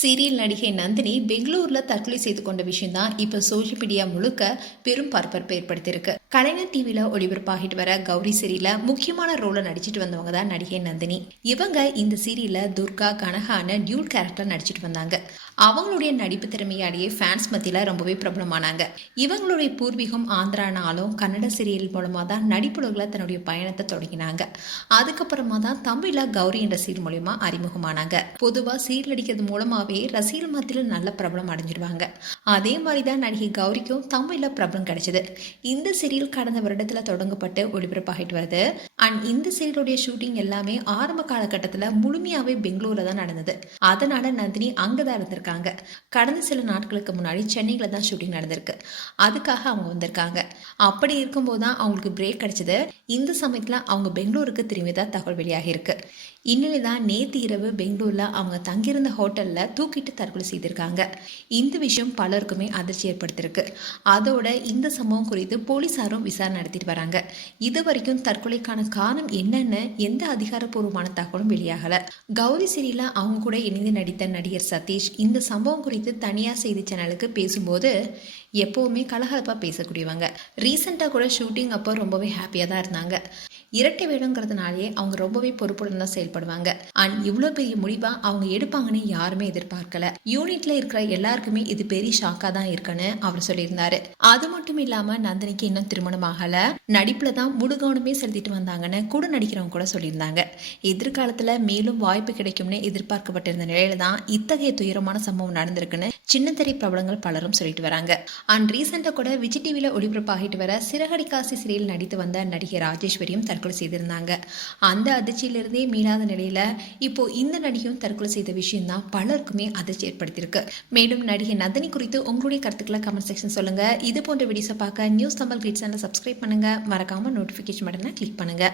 Serial நடிகை நந்தினி பெங்களூர்ல தற்கொலை செய்து கொண்ட விஷயம் தான் இப்ப சோஷியல் மீடியா முழுக்க பெரும் பரபரப்பை ஏற்படுத்தியிருக்கு. கலைஞர் டிவில ஒளிபரப்பாகிட்டு வர கௌரி சீரியல்ல முக்கியமான ரோல நடிச்சிட்டு வந்தவங்க தான் நடிகை நந்தினி. இவங்க இந்த சீரியல்ல துர்கா கனகான டியூல் கேரக்டர் நடிச்சிட்டு வந்தாங்க. அவங்களுடைய நடிப்பு திறமையாலேயே ஃபேன்ஸ் மத்தியில ரொம்பவே பிரபலமானாங்க. இவங்களுடைய பூர்வீகம் ஆந்திரானாலும் கன்னட சீரியல் மூலமா தான் நடிப்புலகில் தன்னுடைய பயணத்தை தொடங்கினாங்க. அதுக்கப்புறமா தான் தமிழ்ல கௌரி என்ற சீரியல் மூலமா அறிமுகமானாங்க. பொதுவா சீரியல் நடிக்கிறது மூலமாவே ரசிகர் மத்தியில் நல்ல பிரபலம் அடைஞ்சிருவாங்க. அதே மாதிரிதான் நடிகை கௌரிக்கும் தமிழ்ல பிரபலம் கிடைச்சது. இந்த சீரியல் கடந்த வருடத்துல தொடங்கப்பட்டு ஒளிபரப்பாகிட்டு வருது. அண்ட் இந்த சீரியலுடைய ஷூட்டிங் எல்லாமே ஆரம்ப காலகட்டத்தில் முழுமையாவே பெங்களூர்ல தான் நடந்தது. அதனால நந்தினி அங்கதான் இருந்திருக்காங்க. கடந்த சில நாட்களுக்கு முன்னாடி சென்னையில தான் ஷூட்டிங் நடந்திருக்கு. அதுக்காக அவங்க வந்திருக்காங்க. அப்படி இருக்கும்போது தான் அவங்களுக்கு பிரேக் கிடைச்சது. இந்த சமயத்துல அவங்க பெங்களூருக்கு திரும்பி தான் தகவல் வெளியாகி இருக்கு. இந்நிலை தான் நேற்று இரவு பெங்களூர்ல அவங்க தங்கியிருந்த ஹோட்டல்ல தூக்கிட்டு தற்கொலை செய்திருக்காங்க. இந்த விஷயம் பலருக்குமே அதிர்ச்சி ஏற்படுத்தியிருக்கு. அதோட இந்த சம்பவம் குறித்து போலீசாரும் விசாரணை நடத்திட்டு வராங்க. இது வரைக்கும் தற்கொலைக்கான காரணம் என்னன்னு எந்த அதிகாரப்பூர்வமான தகவலும் வெளியாகல. கௌரி சீரியல்ல அவங்க கூட இணைந்து நடித்த நடிகர் சதீஷ் இந்த சம்பவம் குறித்து தனியார் செய்தி சேனலுக்கு பேசும்போது எப்பவுமே கலகலப்பா பேசக்கூடியவங்க. ரீசெண்டா கூட ஷூட்டிங் அப்போ ரொம்பவே ஹாப்பியா தான் இருந்தாங்க. இரட்டை வேணுங்கிறதுனாலே அவங்க ரொம்பவே பொறுப்புடன் தான் செயல்படுவாங்க. அண்ட் இவ்வளோ பெரிய முடிவா அவங்க எடுப்பாங்கன்னு யாருமே எதிர்பார்க்கல. யூனிட்ல இருக்கிற எல்லாருக்குமே இது பெரிய ஷாக்கா தான் இருக்குன்னு அவர் சொல்லியிருந்தாரு. அது மட்டும் இல்லாம நந்தினிக்கு இன்னும் திருமணம் ஆகல. நடிப்புல தான் முழு கவனமே செலுத்திட்டு வந்தாங்கன்னு கூட நடிக்கிறவங்க கூட சொல்லியிருந்தாங்க. எதிர்காலத்துல மேலும் வாய்ப்பு கிடைக்கும்னு எதிர்பார்க்கப்பட்டிருந்த நிலையில தான் இத்தகைய துயரமான சம்பவம் நடந்திருக்குன்னு சின்னத்திரை பிரபலங்கள் பலரும் சொல்லிட்டு வராங்க. அண்ட் ரீசெண்டா கூட விஜய் டிவில ஒளிபரப்பாகிட்டு வர சிறகடிக்காசி சீரியல் நடித்து வந்த நடிகை ராஜேஸ்வரியும் தற்கொலை செய்திருந்தாங்க. அந்த அதிர்ச்சியிலிருந்தே மீளாத நிலையில இப்போ இந்த நடிகையும் தற்கொலை செய்த விஷயம் தான் பலருக்குமே அதிர்ச்சி ஏற்படுத்தியிருக்கு. மேலும் நடிகை நந்தினி குறித்து உங்களுடைய கருத்துக்களை கமெண்ட் செக்ஷன் சொல்லுங்க. இது போன்ற வீடியோஸை பார்க்க நியூஸ் தமிழ் கிளிட்ஸ் சேனலை சப்ஸ்கிரைப் பண்ணுங்க. மறக்காம நோட்டிபிகேஷன் பட்டனை கிளிக் பண்ணுங்க.